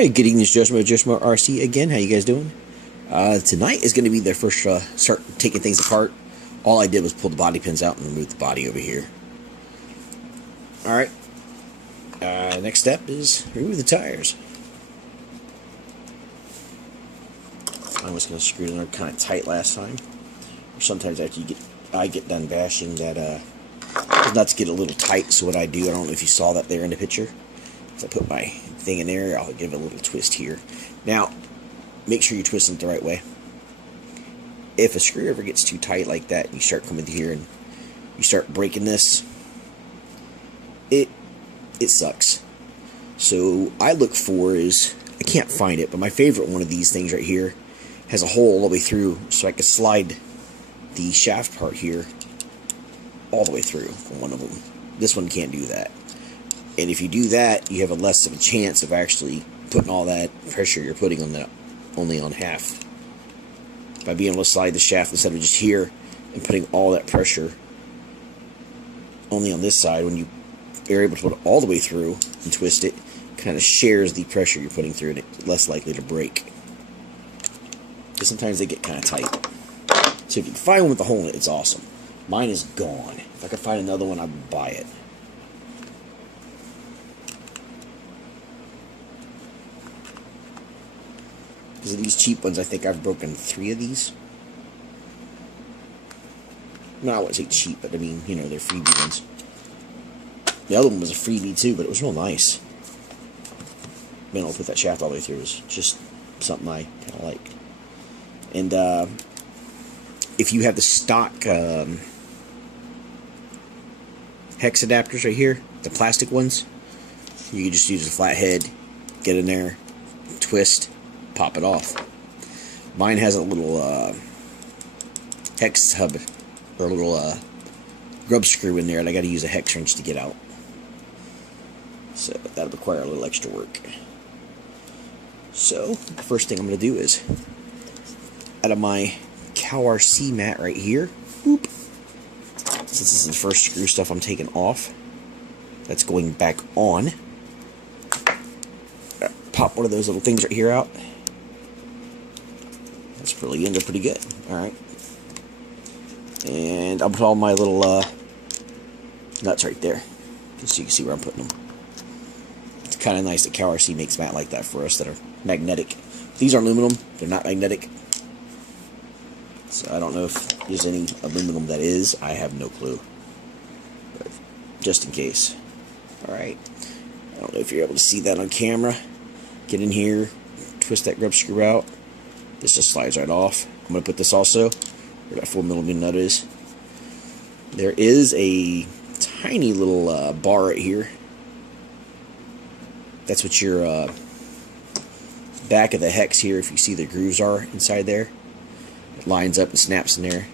Alright, good evening, Schmoe RC again. How you guys doing? Tonight is going to be the first start taking things apart. All I did was pull the body pins out and remove the body over here. Alright, next step is remove the tires. I was going to screw them kind of tight last time. Sometimes after I get done bashing, that the nuts get a little tight. So what I do, I don't know if you saw that there in the picture. So I put my thing in there. I'll give it a little twist here. Now, make sure you're twisting it the right way. If a screw ever gets too tight like that, you start coming through here and you start breaking this, it sucks. So I look for is, I can't find it, but my favorite one of these things right here has a hole all the way through, so I can slide the shaft part here all the way through on one of them. This one can't do that. And if you do that, you have a less of a chance of actually putting all that pressure you're putting on that only on half. By being able to slide the shaft instead of just here and putting all that pressure only on this side, when you are able to put it all the way through and twist it, kind of shares the pressure you're putting through, and it's less likely to break. Because sometimes they get kind of tight. So if you can find one with a hole in it, it's awesome. Mine is gone. If I could find another one, I'd buy it. Because of these cheap ones, I think I've broken 3 of these. No, I wouldn't say cheap, but I mean, you know, they're freebie ones. The other one was a freebie too, but it was real nice. Being able to put that shaft all the way through is just something I kind of like. And if you have the stock hex adapters right here, the plastic ones, you can just use a flat head, get in there, twist, pop it off. Mine has a little hex hub, or a little grub screw in there, and I got to use a hex wrench to get out. So that'll require a little extra work. So the first thing I'm going to do is, out of my Cow RC mat right here, boop. Since this is the first screw stuff I'm taking off, that's going back on. Pop one of those little things right here out. That's really in there pretty good. Alright. And I'll put all my little nuts right there, just so you can see where I'm putting them. It's kind of nice that Cow RC makes mat like that for us that are magnetic. These are aluminum, they're not magnetic. So I don't know if there's any aluminum that is. I have no clue. But just in case. Alright. I don't know if you're able to see that on camera. Get in here, twist that grub screw out. This just slides right off. I'm going to put this also where that 4mm nut is. There is a tiny little bar right here. That's what your back of the hex here, if you see the grooves are inside there. It lines up and snaps in there.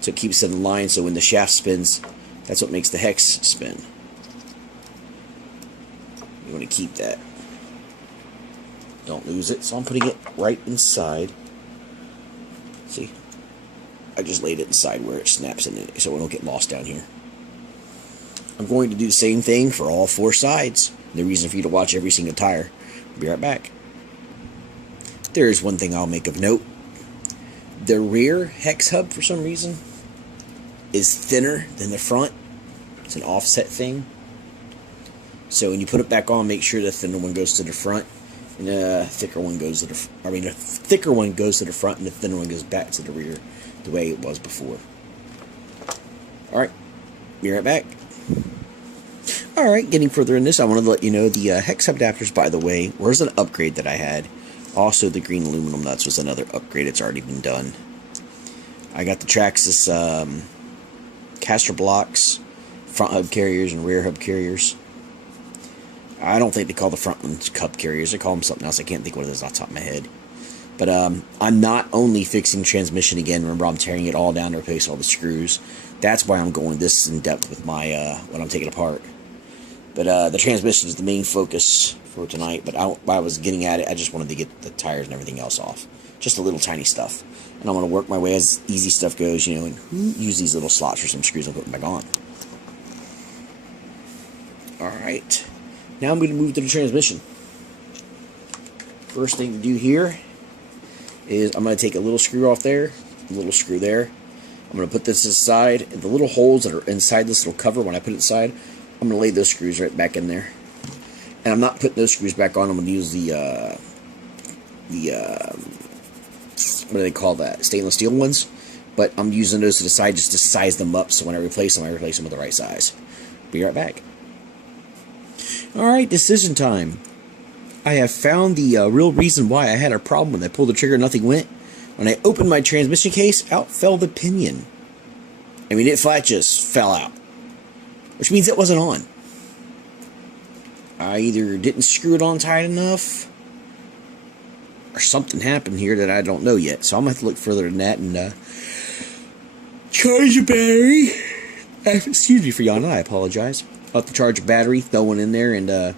So it keeps it in line, so when the shaft spins, that's what makes the hex spin. You want to keep that. Don't lose it. So I'm putting it right inside. See? I just laid it inside where it snaps in it, so it won't get lost down here. I'm going to do the same thing for all 4 sides. The reason for you to watch every single tire. I'll be right back. There is one thing I'll make of note. The rear hex hub, for some reason, is thinner than the front. It's an offset thing. So when you put it back on, make sure the thinner one goes to the front, and the thicker one goes to the thicker one goes to the front, and the thinner one goes back to the rear, the way it was before. All right, be right back. All right, getting further in this, I wanted to let you know the hex hub adapters, by the way, was an upgrade that I had. Also, the green aluminum nuts was another upgrade. It's already been done. I got the Traxxas caster blocks, front hub carriers, and rear hub carriers. I don't think they call the front ones hub carriers. They call them something else. I can't think what it is off the top of my head. But I'm not only fixing transmission again. Remember, I'm tearing it all down to replace all the screws. That's why I'm going this in depth with my what I'm taking apart. But the transmission is the main focus for tonight. But while I was getting at it, I just wanted to get the tires and everything else off. Just a little tiny stuff. And I'm going to work my way as easy stuff goes, you know, and use these little slots for some screws and put them back on. Alright. Now I'm going to move to the transmission. first thing to do here is I'm going to take a little screw off there, a little screw there. I'm going to put this aside, and the little holes that are inside this little cover, when I put it aside, I'm going to lay those screws right back in there. And I'm not putting those screws back on. I'm going to use the what do they call that? Stainless steel ones. But I'm using those to the side just to size them up, so when I replace them with the right size. Be right back. Alright, decision time. I have found the real reason why I had a problem when I pulled the trigger and nothing went. When I opened my transmission case, out fell the pinion. I mean, it flat just fell out. Which means it wasn't on. I either didn't screw it on tight enough, or something happened here that I don't know yet. So I'm going to have to look further than that and charge the battery. Excuse me for yawning, I apologize. I'll have to charge the battery, throw one in there, and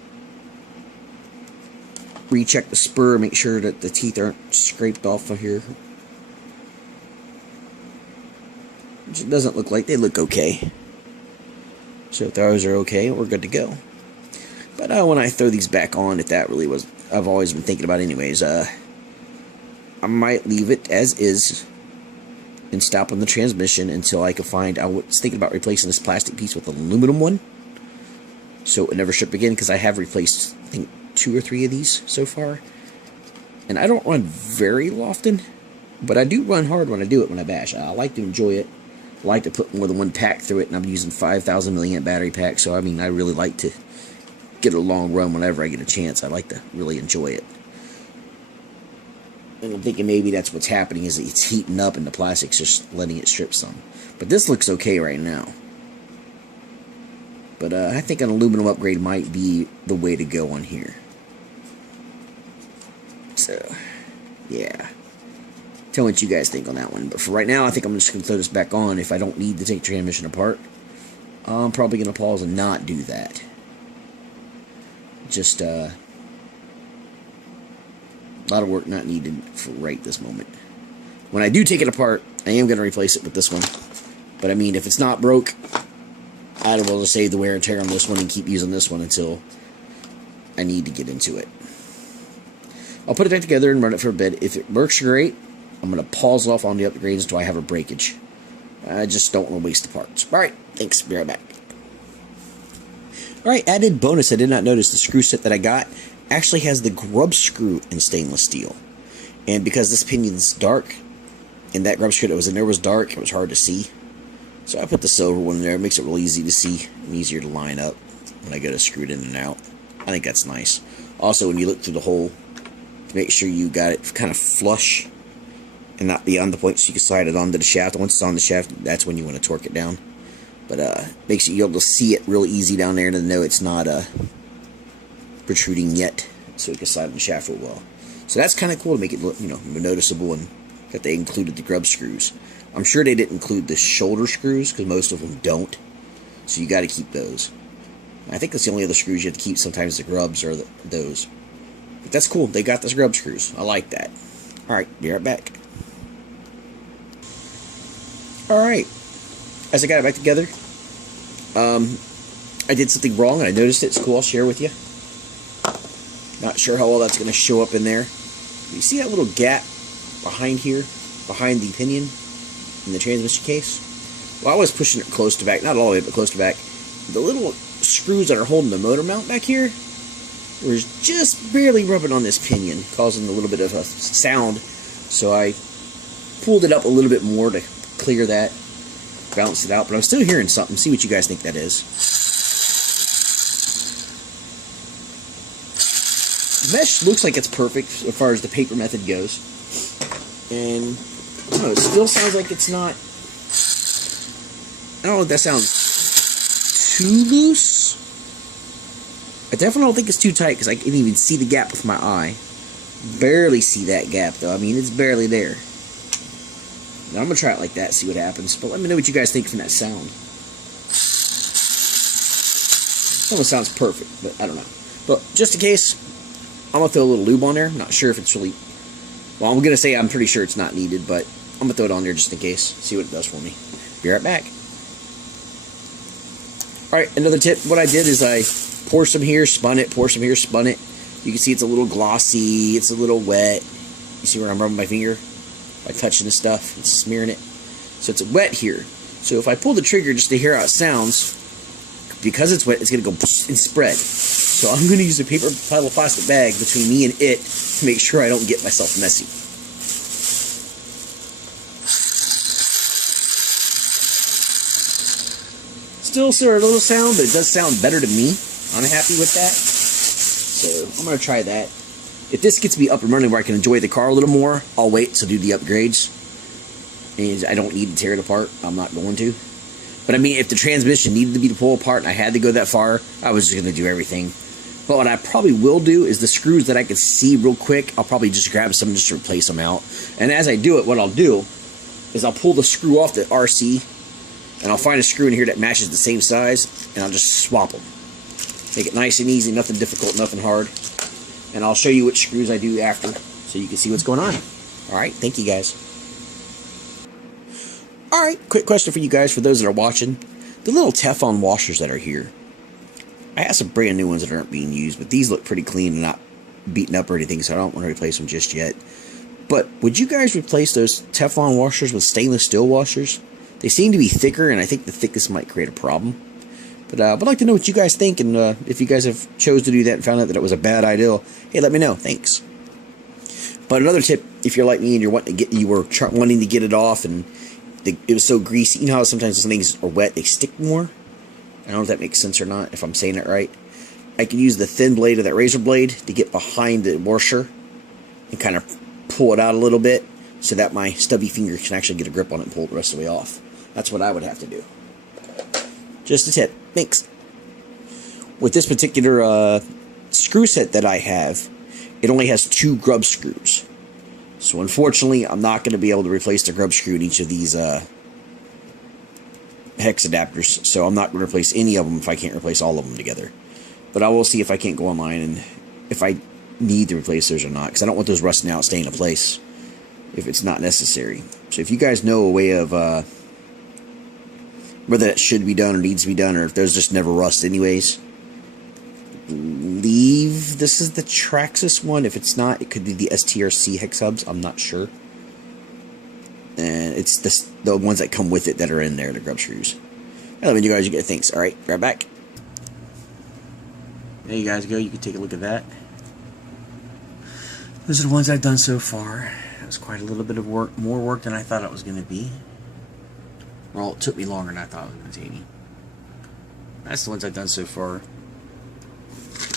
recheck the spur, make sure that the teeth aren't scraped off of here. Which it doesn't look like. They look okay. So if those are okay, we're good to go. But when I throw these back on, if that really was, I've always been thinking about anyways, I might leave it as is and stop on the transmission until I can find. I was thinking about replacing this plastic piece with an aluminum one, so it never strip again, because I have replaced, I think, 2 or 3 of these so far. And I don't run very often, but I do run hard when I do it, when I bash. I like to enjoy it. I like to put more than one pack through it, and I'm using 5,000 milliamp battery pack, so I mean, I really like to get a long run whenever I get a chance. I like to really enjoy it. And I'm thinking maybe that's what's happening, is it's heating up and the plastic's just letting it strip some. But this looks okay right now. But I think an aluminum upgrade might be the way to go on here. So, yeah. Tell me what you guys think on that one. But for right now, I think I'm just going to throw this back on. If I don't need to take the transmission apart, I'm probably going to pause and not do that. Just, a lot of work not needed for right this moment. When I do take it apart, I am going to replace it with this one. But I mean, if it's not broke, I'd as well just save the wear and tear on this one and keep using this one until I need to get into it. I'll put it back together and run it for a bit. If it works great, I'm going to pause off on the upgrades until I have a breakage. I just don't want to waste the parts. Alright, thanks. Be right back. Alright, added bonus. I did not notice the screw set that I got actually has the grub screw in stainless steel. And because this pinion's dark, and that grub screw that was in there was dark, it was hard to see. So I put the silver one in there. It makes it real easy to see and easier to line up when I go to screw it in and out. I think that's nice. Also, when you look through the hole, to make sure you got it kind of flush and not beyond the point, so you can slide it onto the shaft. Once it's on the shaft, that's when you want to torque it down. But makes it you'll be able to see it real easy down there to know it's not protruding yet, so you can slide on the shaft real well. So that's kind of cool to make it look, noticeable, and that they included the grub screws. I'm sure they didn't include the shoulder screws, because most of them don't. So you got to keep those. I think that's the only other screws you have to keep. Sometimes the grubs are those. But that's cool. They got the grub screws. I like that. Alright, be right back. Alright. As I got it back together, I did something wrong and I noticed it. It's cool. I'll share with you. Not sure how well that's going to show up in there. You see that little gap behind here? Behind the pinion in the transmission case? Well, I was pushing it close to back. Not all the way, but close to back. The little screws that are holding the motor mount back here were just barely rubbing on this pinion, causing a little bit of a sound. So I pulled it up a little bit more to clear that, balance it out. But I'm still hearing something. See what you guys think that is. The mesh looks like it's perfect as far as the paper method goes. And I don't know, it still sounds like it's not. I don't know if that sounds too loose. I definitely don't think it's too tight, because I can even see the gap with my eye. Barely see that gap, though. I mean, it's barely there. Now, I'm going to try it like that, see what happens. But let me know what you guys think from that sound. It almost sounds perfect, but I don't know. But just in case, I'm going to throw a little lube on there. I'm not sure if it's really. Well, I'm going to say I'm pretty sure it's not needed, but I'm going to throw it on there just in case. See what it does for me. Be right back. Alright, another tip. What I did is I poured some here, spun it, poured some here, spun it. You can see it's a little glossy, it's a little wet. You see where I'm rubbing my finger? By touching the stuff, it's smearing it. So it's wet here. So if I pull the trigger just to hear how it sounds, because it's wet, it's going to go and spread. So I'm going to use a paper towel plastic bag between me and it to make sure I don't get myself messy. Still sort of a little sound, but it does sound better to me. I'm happy with that. So I'm going to try that. If this gets me up and running where I can enjoy the car a little more, I'll wait to do the upgrades. And I don't need to tear it apart. I'm not going to. But I mean, if the transmission needed to be pulled apart and I had to go that far, I was just going to do everything. But what I probably will do is the screws that I can see real quick, I'll probably just grab some and just replace them out. And as I do it, what I'll do is I'll pull the screw off the RC, and I'll find a screw in here that matches the same size, and I'll just swap them. Make it nice and easy, nothing difficult, nothing hard. And I'll show you which screws I do after, so you can see what's going on. Alright, thank you guys. Alright, quick question for you guys, for those that are watching. The little Teflon washers that are here. I have some brand new ones that aren't being used, but these look pretty clean and not beaten up or anything, so I don't want to replace them just yet. But would you guys replace those Teflon washers with stainless steel washers? They seem to be thicker, and I think the thickness might create a problem. But I'd like to know what you guys think, and if you guys have chose to do that and found out that it was a bad idea, hey, let me know. Thanks. But another tip, if you're like me and you were wanting to get it off, and it was so greasy. You know how sometimes those things are wet, they stick more? I don't know if that makes sense or not, if I'm saying it right. I can use the thin blade of that razor blade to get behind the washer and kind of pull it out a little bit so that my stubby finger can actually get a grip on it and pull it the rest of the way off. That's what I would have to do. Just a tip. Thanks. With this particular screw set that I have, it only has 2 grub screws. So unfortunately, I'm not going to be able to replace the grub screw in each of these hex adapters. So I'm not going to replace any of them if I can't replace all of them together. But I will see if I can't go online and if I need to replace those or not. Because I don't want those rusting out, staying in place if it's not necessary. So if you guys know a way of whether that should be done or needs to be done, or if those just never rust anyways, this is the Traxxas one. If it's not, it could be the STRC hex hubs. I'm not sure. And it's the ones that come with it that are in there, the grub screws. Let me know, guys, you get things. Alright, right back. There you guys go. You can take a look at that. Those are the ones I've done so far. It was quite a little bit of work, more work than I thought it was going to be. Well, it took me longer than I thought it was going to take. That's the ones I've done so far.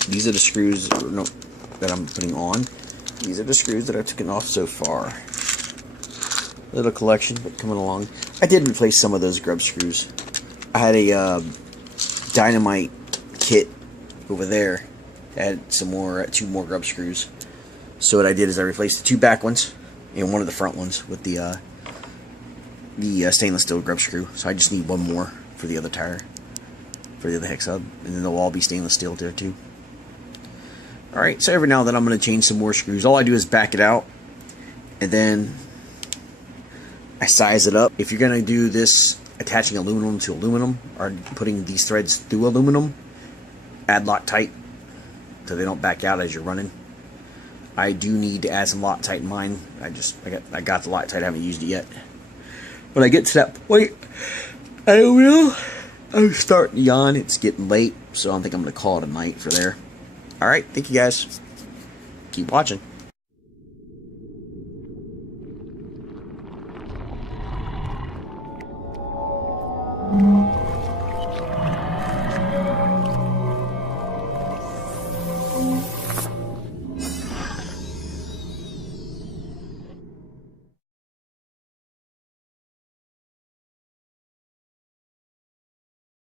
These are the screws that I'm putting on. These are the screws that I've taken off so far. Little collection, but coming along. I did replace some of those grub screws. I had a dynamite kit over there. I had some more, 2 more grub screws. So what I did is I replaced the 2 back ones and one of the front ones with the stainless steel grub screw. So I just need 1 more for the other tire, for the other hex hub, and then they'll all be stainless steel there too. Alright, so every now and then I'm going to change some more screws. All I do is back it out, and then I size it up. If you're going to do this, attaching aluminum to aluminum, or putting these threads through aluminum, add Loctite so they don't back out as you're running. I do need to add some Loctite in mine. I got the Loctite, I haven't used it yet. When I get to that point, I'm starting to yawn. It's getting late, so I think I'm going to call it a night for there. Alright, thank you guys. Keep watching.